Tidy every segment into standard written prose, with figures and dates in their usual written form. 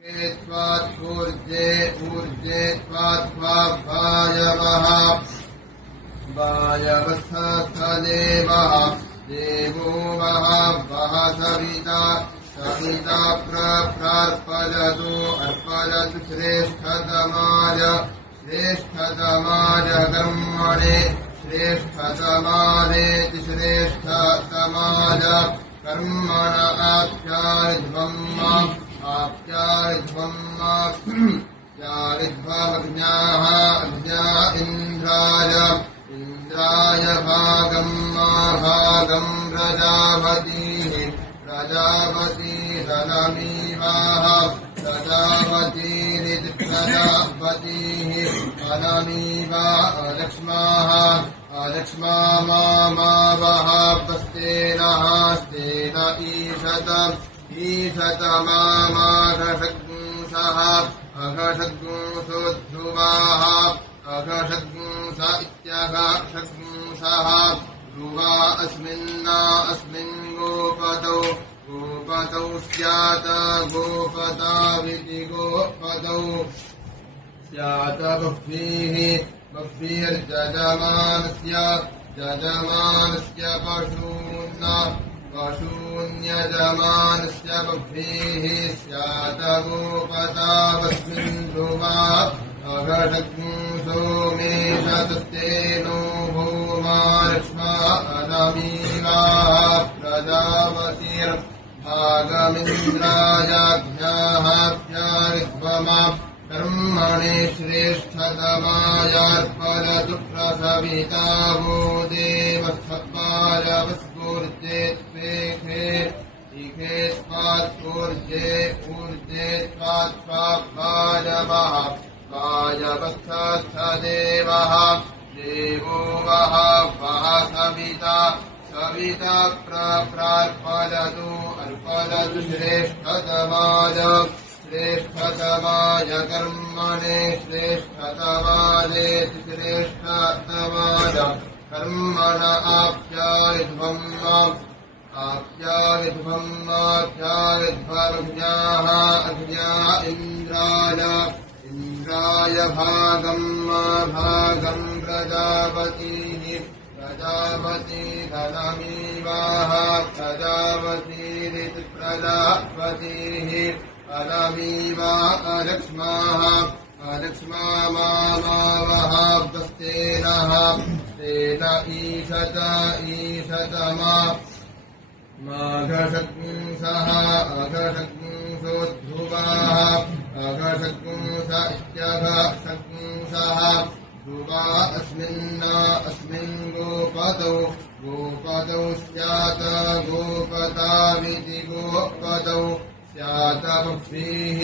ऊर्जे ऊर्जे वायवः वायवस्थदेवः देवो वः वः सविता सविता प्रार्पयतु अर्पयतु श्रेष्ठतमाय श्रेष्ठतमाय कर्मणे श्रेष्ठतमानेति श्रेष्ठतमाय कर्मण आप्यायध्वम् आप्यायध्वमग्न्याः अग्न्या इन्द्राय इन्द्राय भागम् भागम् प्रजापतिः प्रजापतिरनमीवाः प्रजापतिरिति प्रजापतिः अनमीवा अलक्ष्माः अलक्ष्मा मावः स्तेनः स्तेन ईशत ईशतमाघषग्ंसः अघषग्ंसो ध्रुवाः अघषग्ंस इत्यघषग्ंसः ध्रुवा अस्मिन् गोपतौ गोपतौ स्यात् गोपताविति गोपतौ स्यात् बह्वीः बह्वीर्जजमानस्य पशून्यजमानस्य बह्वीः स्यात् गोपतावस्मिन् ध्रुवा अघषग्ंसो मेषतस्तेनो भूमालक्ष्मा अनमीवाः प्रजापतिर्भागमिन्द्रायाज्ञाः प्यारिध्वमा कर्मणे श्रेष्ठतमायार्पयतु प्रसविता वो देवस्वायवस्फूर्जे त्वेखे इखे त्वात्पूर्जे ऊर्जे त्वात्वायवः वायवस्थदेवः देवो वः वः सविता सविता प्रार्पयतु अर्पयतु श्रेष्ठतमाय श्रेष्ठतमाय कर्मणे श्रेष्ठतमायेति श्रेष्ठतमाय कर्मण आप्यायध्वमग्न्याः अग्न्या इन्द्राय भागम् भागम् प्रजापतिः प्रजापतिरनमीवाः प्रजापतिरिति प्रजापतिः अनमीवा अलक्ष्माः अलक्ष्मा मावः स्तेनः स्तेन ईशत ईशतमा माघषग्ंसः अघषग्ंसो ध्रुवाः अघषग्ंस इत्यघषग्ंसः ध्रुवा अस्मिन् गोपतौ गोपतौ स्यात् गोपताविति गोपतौ स्यात् बह्वीः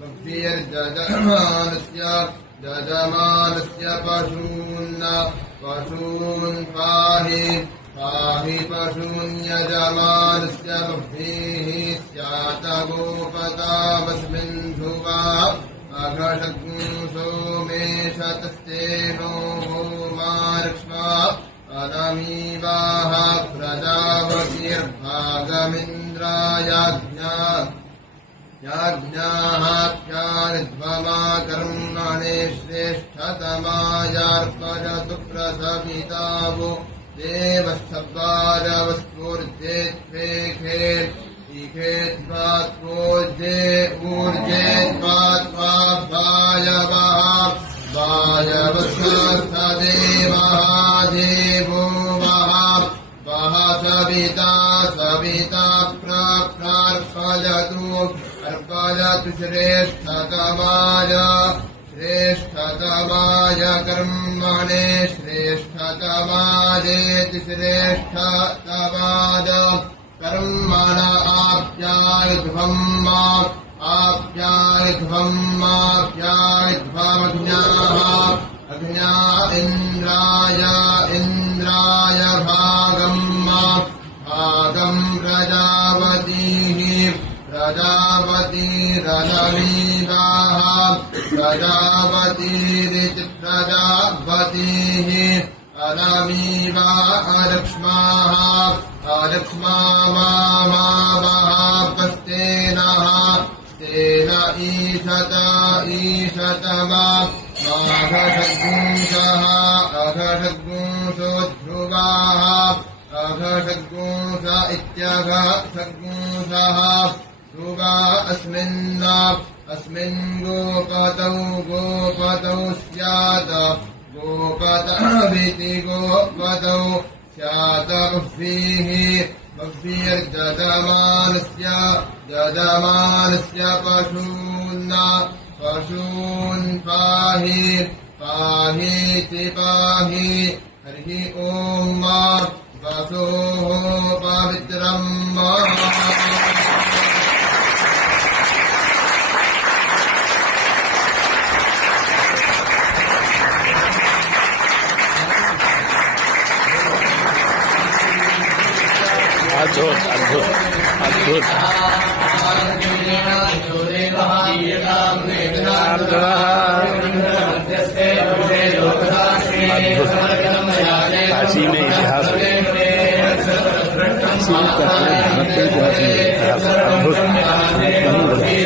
बह्वीर्जजमानस्य पशून् पाहि पाहि पशून्यजमानस्य बह्वीः स्यात् गोपतावस्मिन् ध्रुवा अघषग्ंसो मेषतस्तेनो भूमालक्ष्मा अनमीवाः प्रजापतिर्भागमिन्द्रायाज्ञाः प्यारिध्वमा कर्मणे श्रेष्ठतमायार्पयतु प्रसविता वो देवस्वायवस्फूर्जे त्वेखे इखे त्वात्पूर्जे ऊर्जे त्वात्वायवः वायवस्थदेवः देवो वः वः सविता सविता प्रार्पयतु अर्पयतु श्रेष्ठतमाय श्रेष्ठतमाय कर्मणे श्रेष्ठतमायेति श्रेष्ठतमाय कर्मण आप्यायध्वमग्न्याः अग्न्या इन्द्राय भागम् भागम् प्रजापतिः प्रजापतिरनमीवाः प्रजापतिरिति प्रजापतिः अनमीवा अलक्ष्माः अलक्ष्मा मावः स्तेनः स्तेन ईशत ईशतमा माघषड्गुंसः अघषड्गुंसोऽध्रुवाः अघषड्गुंस इत्यघषड्गुंसः ध्रुवा अस्मिन् गोपतौ स्यात् गोपतविति गोपतौ स्यात् बह्वीर्जजमानस्य पशून् पाहीति पाहि हरि ओम् वसोः पवित्रम् अद्भुत अद्भुत अद्भुत काशी में इतिहास अद्भुत